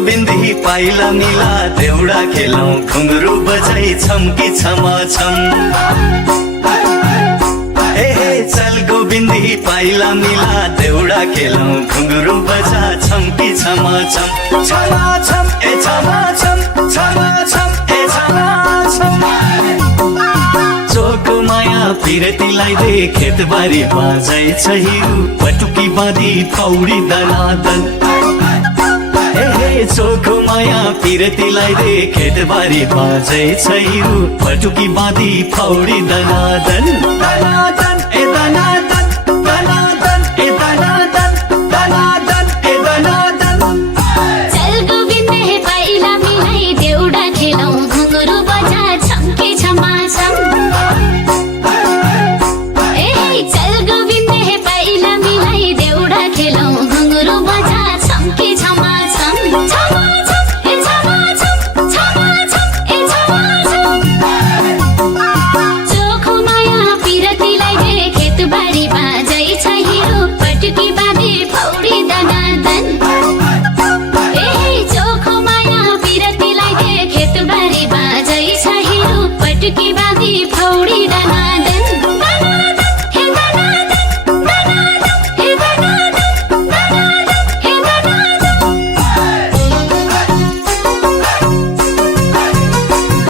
गोविन्दी पाइला मिला देउडा खेलौं घुंगरू बजाई छम्की छमा छम। हे चल गोविन्दी पाइला मिला देउडा खेलौं घुंगरू बजा छम्की छमा छम। छमा छम ए छमा छम, छमा छम ए छमा छम। चोको माया पिरतीलाई दे खेतबारी बाजै छ हिउ पटुकी बाँधी पौडी दनादन। चोखो माया पिरतीलाई दे खेतबारी बाजै छ हिउ पटुकी बाँधी पौडी दनादन। दनादन ए दनादन, दनादन ए दनादन, दनादन ए दनादन। चल गोविन्दे पाइला मिलाई देउडा खेलौं घुंगरू बजा छम्की छमा छम। चल गोविन्दे पाइला मिलाई देउडा खेलौं